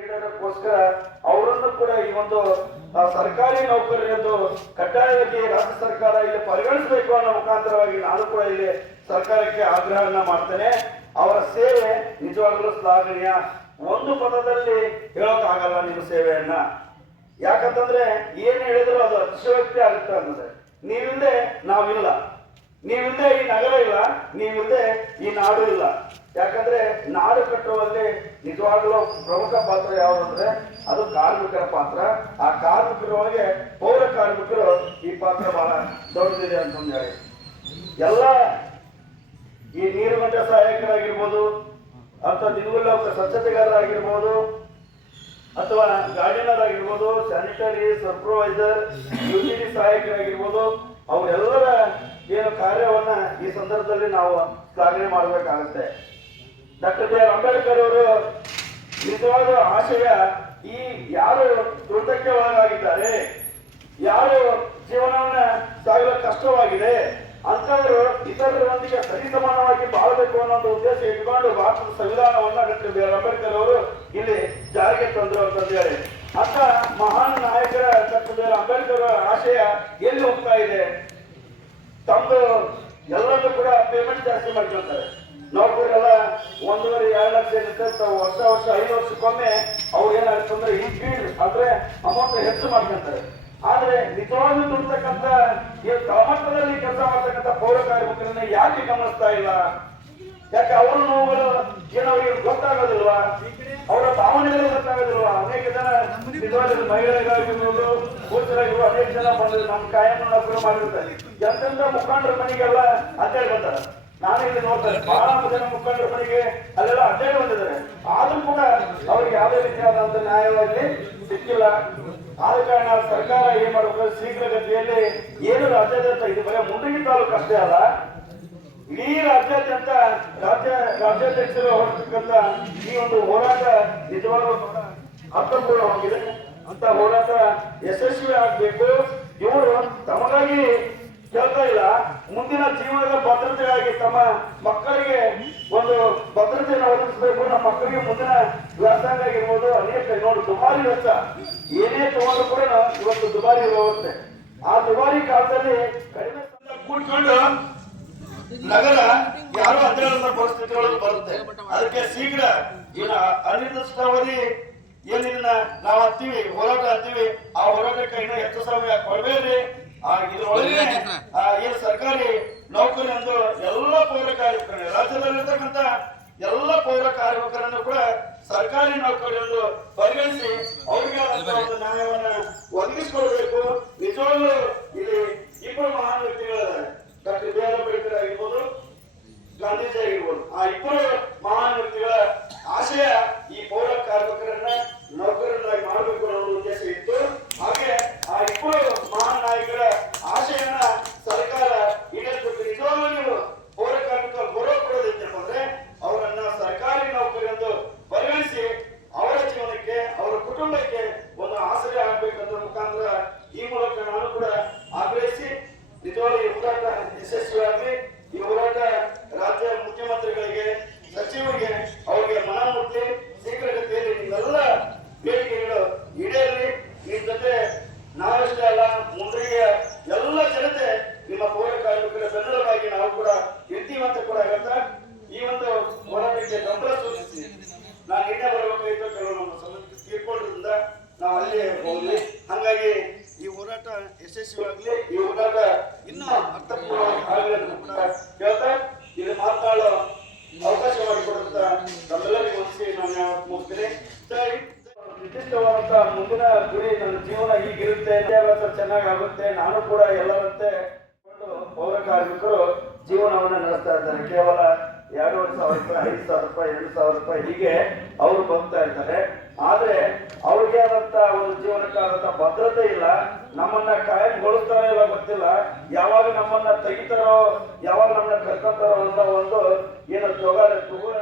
ಈಡೇರಕ್ಕೋಸ್ಕರ ಅವರನ್ನು ಕೂಡ ಈ ಒಂದು ಸರ್ಕಾರಿ ನೌಕರರೆಂದು ಕಡ್ಡಾಯವಾಗಿ ರಾಜ್ಯ ಸರ್ಕಾರ ಇಲ್ಲಿ ಪರಿಗಣಿಸಬೇಕು ಅನ್ನೋ ಮುಖಾಂತರವಾಗಿ ನಾನು ಕೂಡ ಇಲ್ಲಿ ಸರ್ಕಾರಕ್ಕೆ ಆಗ್ರಹವನ್ನ ಮಾಡ್ತೇನೆ. ಅವರ ಸೇವೆ ನಿಜವಾಗಲೂ ಶ್ಲಾಘನೀಯ. ಒಂದು ಪದದಲ್ಲಿ ಹೇಳೋಕ್ಕಾಗಲ್ಲ ನಿಮ್ಮ ಸೇವೆಯನ್ನ. ಯಾಕಂತಂದ್ರೆ ಏನ್ ಹೇಳಿದ್ರು ಅದು ಅತಿಶಯೋಕ್ತಿ ಆಗುತ್ತೆ ಅನ್ನೋದು. ನೀವಿಲ್ಲದೆ ನಾವಿಲ್ಲ. ನೀವಿಲ್ಲದೆ ಈ ನಗರ ಇಲ್ಲ ನೀವಿಲ್ಲದೆ ಈ ನಾಡು ಇಲ್ಲ. ಯಾಕಂದ್ರೆ ನಾಡು ಕಟ್ಟುವಲ್ಲಿ ನಿಜವಾಗಲೂ ಪ್ರಮುಖ ಪಾತ್ರ ಯಾವುದಂದ್ರೆ ಅದು ಕಾರ್ಮಿಕರ ಪಾತ್ರ. ಆ ಕಾರ್ಮಿಕರ ಒಳಗೆ ಪೌರ ಕಾರ್ಮಿಕರು ಈ ಪಾತ್ರ ಬಹಳ ದೊಡ್ಡದಿದೆ ಅಂತಂದು ಹೇಳಿ. ಎಲ್ಲ ಈ ನೀರು ಗಂಟೆ ಸಹಾಯಕರಾಗಿರ್ಬೋದು, ಅಥವಾ ದಿನಗುಲ್ಲ ಸ್ವಚ್ಛತೆಗಾರರಾಗಿರ್ಬೋದು, ಅಥವಾ ಗಾರ್ಡಿನರ್ ಆಗಿರ್ಬೋದು ಸ್ಯಾನಿಟರಿ ಸೂಪರ್ವೈಸರ್ ಯುಟಿಲಿ ಸಹಾಯಕರಾಗಿರ್ಬೋದು, ಅವರೆಲ್ಲರ ಏನು ಕಾರ್ಯವನ್ನ ಈ ಸಂದರ್ಭದಲ್ಲಿ ನಾವು ಶ್ಲಾಘನೆ ಮಾಡಬೇಕಾಗುತ್ತೆ. ಡಾಕ್ಟರ್ ಬಿ ಆರ್ ಅಂಬೇಡ್ಕರ್ ಅವರು ನಿಜವಾದ ಆಶಯ ಈ ಯಾರು ದುರ್ದಕ್ಕೆ ಒಳಗಾಗಿದ್ದಾರೆ, ಯಾರು ಜೀವನವನ್ನ ಸಾಗಲು ಕಷ್ಟವಾಗಿದೆ ಅಂತವರು ಇತರರೊಂದಿಗೆ ಸರಿಸಮಾನವಾಗಿ ಬಾಳಬೇಕು ಅನ್ನೋ ಉದ್ದೇಶ ಇಟ್ಕೊಂಡು ಭಾರತದ ಸಂವಿಧಾನವನ್ನ ಡಾಕ್ಟರ್ ಬಿ ಆರ್ ಅಂಬೇಡ್ಕರ್ ಅವರು ಇಲ್ಲಿ ಜಾರಿಗೆ ತಂದರು ಅಂತಂದೇಳಿ ಅಂತ ಮಹಾನ್ ನಾಯಕರ ಡಾಕ್ಟರ್ ಬಿ ಆರ್ ಅಂಬೇಡ್ಕರ್ ಆಶಯ ಎಲ್ಲಿ ಹೋಗ್ತಾ ಇದೆ? ತಮ್ಮದು ಎಲ್ಲರನ್ನೂ ಕೂಡ ಪೇಮೆಂಟ್ ಜಾಸ್ತಿ ಮಾಡ್ಕೊಳ್ತಾರೆ. ನೌಕರರೆಲ್ಲ ಒಂದೂವರೆ, ಎರಡು ಲಕ್ಷ ಏನಿರುತ್ತೆ ವರ್ಷ ವರ್ಷ ಐದು ವರ್ಷಕ್ಕೊಮ್ಮೆ ಅವ್ರು ಏನಾಗುತ್ತೆ ಅಂದ್ರೆ ಇನ್ಕ್ರೀಸ್ ಅಂದ್ರೆ ಅಮೌಂಟ್ ಹೆಚ್ಚು ಮಾಡ್ಕೊಂತಾರೆ. ಆದ್ರೆ ನಿಜವಾಗ್ಲೂ ದುಡ್ತಕ್ಕಂಥ, ಈ ತಳಮಟ್ಟದಲ್ಲಿ ಕೆಲಸ ಮಾಡ್ತಕ್ಕಂಥ ಪೌರ ಕಾರ್ಮಿಕರನ್ನ ಯಾಕೆ ಗಮನಿಸ್ತಾ ಇಲ್ಲ? ಯಾಕೆ ಅವರ ನೋವುಗಳು ಏನೋ ಗೊತ್ತಾಗೋದಿಲ್ವಾ? ಅವರ ಭಾವನೆಗಳು ಗೊತ್ತಾಗೋದಿಲ್ವಾ? ಅನೇಕ ಜನ ನಿಜವಾದ ಮಹಿಳೆಯರಾಗಿರ್ಬೋದು, ಪುರುಷರಾಗಿರ್ಬೋದು, ಅನೇಕ ಜನ ಬಂದ್ರೆ ನಮ್ಮ ಕಾಯಂ ನೌಕರು ಮಾಡಿರ್ತಾರೆ. ಎಂತೆಂತ ಮುಖಂಡರ ಮನೆಗೆಲ್ಲ ಅಂತ ಬರ್ತಾರೆ ನಾನು ಇಲ್ಲಿ ನೋಡ್ತಾರೆ ಬಹಳ ಜನ ಮುಖಂಡರ ಮನೆಗೆ ಅಲ್ಲೆಲ್ಲ ಅಡ್ಡಾಡಿ ಬಂದಿದ್ದಾರೆ ಆದ್ರೂ ಕೂಡ ಅವ್ರಿಗೆ ಯಾವುದೇ ರೀತಿಯಾದಂತ ನ್ಯಾಯವಾಗಿ ಸಿಕ್ಕಿಲ್ಲ. ಆದ ಕಾರಣ ಸರ್ಕಾರ ಏನ್ ಮಾಡಬೇಕು ಶೀಘ್ರಗತಿಯಲ್ಲಿ ಏನು ರಾಜ್ಯಾದ್ಯಂತ ಇದು ಬರೀ ಮುಂಡಗಿ ತಾಲೂಕು ಅಷ್ಟೇ ಅಲ್ಲ. ಇಡೀ ರಾಜ್ಯಾದ್ಯಂತ ರಾಜ್ಯ ರಾಜ್ಯಾಧ್ಯಕ್ಷರು ಹೊರತಕ್ಕಂತ ಈ ಒಂದು ಹೋರಾಟ ನಿಜವಾಗ್ಲೂ ಅರ್ಥಪೂರ್ಣವಾಗಿದೆ ಅಂತ ಹೋರಾಟ ಯಶಸ್ವಿ ಆಗ್ಬೇಕು ಇವರು ತಮಗಾಗಿ ಕೇಳ್ತಾ ಇಲ್ಲ. ಮುಂದಿನ ಜೀವನದ ಭದ್ರತೆಯಾಗಿ ತಮ್ಮ ಮಕ್ಕಳಿಗೆ ಒಂದು ಭದ್ರತೆಯನ್ನು ಒದಗಿಸಬೇಕು. ನಮ್ಮ ಮಕ್ಕಳಿಗೆ ಮುಂದಿನ ವ್ಯಾಸಂಗ ಆಗಿರ್ಬೋದು, ಅನೇಕ ನೋಡಿ, ದುಬಾರಿ ವೆಚ್ಚ. ಏನೇ ತಗೊಂಡ್ರು ಕೂಡ ಇವತ್ತು ದುಬಾರಿ ವ್ಯವಸ್ಥೆ ಆ ದುಬಾರಿ ಕಾಲದಲ್ಲಿ ಕಡಿಮೆ ಕೂಡ್ಕೊಂಡು ನಗರ ಯಾರು ಅಧ್ಯಯನದ ಪರಿಸ್ಥಿತಿಗಳು ಬರುತ್ತೆ. ಅದಕ್ಕೆ ಶೀಘ್ರ ಏನು ಅನಿರ್ದಿಷ್ಟಾವಧಿ ಏನಿಲ್ಲ ನಾವು ಹತ್ತೀವಿ, ಹೋರಾಟ ಹತ್ತೀವಿ, ಆ ಹೋರಾಟಕ್ಕೆ ಇನ್ನೂ ಹೆಚ್ಚು ಸಮಯ ಕೊಡಬೇಡ್ರಿ ಇದ್ರೊಳಗೆ ಏನು ಸರ್ಕಾರಿ ನೌಕರಿ ಎಂದು ಎಲ್ಲ ಪೌರ ಕಾರ್ಮಿಕರು ರಾಜ್ಯದಲ್ಲಿರ್ತಕ್ಕಂಥ ಎಲ್ಲ ಪೌರ ಕಾರ್ಮಿಕರನ್ನು ಕೂಡ ಸರ್ಕಾರಿ ನೌಕರಿ ಎಂದು ಪರಿಗಣಿಸಿ ಅವರಿಗೆ ಆದಂತಹ ಒಂದು ನ್ಯಾಯವನ್ನ ಒದಗಿಸಿಕೊಳ್ಬೇಕು ನಿಜವಾಗ್ಲೂ ಇಲ್ಲಿ ಇಬ್ಬರು ಮಹಾನ್ ವ್ಯಕ್ತಿಗಳಿದ್ದಾರೆ ಡಾಕ್ಟರ್ ಬಿ ಆರ್ ಅಂಬೇಡ್ಕರ್ ಆಗಿರ್ಬೋದು ಗಾಂಧೀಜಿ ಆಗಿರ್ಬೋದು ಆ ಇಬ್ಬರು ಮಹಾನ್ ವ್ಯಕ್ತಿಗಳ ಆಶಯ ಈ ಪೌರ ಕಾರ್ಮಿಕರನ್ನ ನೌಕರನ್ನಾಗಿ ಮಾಡಬೇಕು ಅನ್ನೋ ಒಂದು ಉದ್ದೇಶ ಇತ್ತು ಹಾಗೆ ಆ ಇಬ್ಬರು ಮಹಾನ್ ನಾಯಕರ ಆಶಯನ ಸರ್ಕಾರ ಈಡೇರಿಸಬೇಕು ನಿಜವಾಗ್ಲೂ ನೀವು ಪೌರ ಕಾರ್ಮಿಕರು ಗೌರವ ಕೊಡೋದೈತಪ್ಪ ಅಂದ್ರೆ ಅವರನ್ನ ಸರ್ಕಾರಿ ನೌಕರಿ ಎಂದು ಪರಿಗಣಿಸಿ ಅವರ ಜೀವನಕ್ಕೆ ಅವರ ಕುಟುಂಬಕ್ಕೆ ಒಂದು ಆಸರೆ ಆಗ್ಬೇಕಂತ ಮುಖಾಂತರ ಈ ಮೂಲಕ ನಾನು ಕೂಡ ಆಗ್ರಹಿಸಿ, ನಿಜವಾಗಿ ಈ ಹೋರಾಟ ಯಶಸ್ವಿಯಾಗಲಿ ಈ ಹೋರಾಟ ರಾಜ್ಯ ಮುಖ್ಯಮಂತ್ರಿಗಳಿಗೆ, ಸಚಿವರಿಗೆ, ಅವರಿಗೆ ಮನಮುಟ್ಟಿ ಶೀಘ್ರಗತಿಯಲ್ಲಿ ನಿಮ್ಮೆಲ್ಲ ಬೇಡಿಕೆಗಳು ಈಡೇರಲಿ. ನಿಮ್ಮ ಜೊತೆ ನಾವಷ್ಟೇ ಅಲ್ಲ ಮುಂದ್ರಿಗೆ ಎಲ್ಲ ಜನತೆ ನಿಮ್ಮ ಪೌರ ಕಾರ್ಮಿಕರ ಬೆನ್ನೆಲುಬಾಗಿ ನಾವು ಕೂಡ ಇರ್ತೀವಂತ ಕೂಡ ಹೇಳ್ತಾ, ಈ ಒಂದು ಹೋರಾಟಕ್ಕೆ ಬೆಂಬಲ ಸೂಚಿಸಿ. ನಾನು ನಿನ್ನೆ ಅಲ್ಲಿ ಹೋಗ್ಲಿ. ಹಾಗಾಗಿ ಈ ಹೋರಾಟ ಯಶಸ್ವಿಯಾಗಲಿ. ಈ ಹೋರಾಟ ಇನ್ನೂ ಅರ್ಥಪೂರ್ಣವಾಗಿ ಕೂಡ ಕೇಳ್ತಾ ಇದು ಮಾತಾಡೋ ಅವಕಾಶ ಮಾಡಿಕೊಡುತ್ತ ನಮ್ಮೆಲ್ಲರಿಗೂ ಹೊಂದಿಸಿ ನಾನು ಯಾವತ್ತು ಮುಗಿಸ್ತೀನಿ ಜೈ ನಿರ್ದಿಷ್ಟವಾದಂತ ಮುಂದಿನ ಗುರಿ ನನ್ನ ಜೀವನ ಹೀಗಿರುತ್ತೆ. ವಿದ್ಯಾಭ್ಯಾಸ ಚೆನ್ನಾಗಿ ಆಗುತ್ತೆ ನಾನು ಕೂಡ ಎಲ್ಲರಂತೆ ಪೌರ ಕಾರ್ಮಿಕರು ಜೀವನವನ್ನು ನಡೆಸ್ತಾ ಇದ್ದಾರೆ. ಕೇವಲ ಎರಡೂವರೆ ಸಾವಿರ ರೂಪಾಯಿ, ಐದು ಸಾವಿರ ರೂಪಾಯಿ, ಎರಡು ಸಾವಿರ ರೂಪಾಯಿ ಹೀಗೆ ಅವ್ರು ಬರ್ತಾ ಇರ್ತಾರೆ. ಆದ್ರೆ ಅವ್ರಿಗೆ ಆದಂತ ಒಂದು ಜೀವನಕ್ಕಾದಂತ ಭದ್ರತೆ ಇಲ್ಲ. ನಮ್ಮನ್ನ ಕಾಯಂಗೊಳಿಸ್ತಾರೋ ಇಲ್ಲ ಗೊತ್ತಿಲ್ಲ. ಯಾವಾಗ ನಮ್ಮನ್ನ ತೆಗಿತಾರೋ, ಯಾವಾಗ ನಮ್ಮನ್ನ ಕರ್ಕೊತಾರೋ ಅಂತ ಒಂದು ಏನು ತೊಗರೆ ತುಗ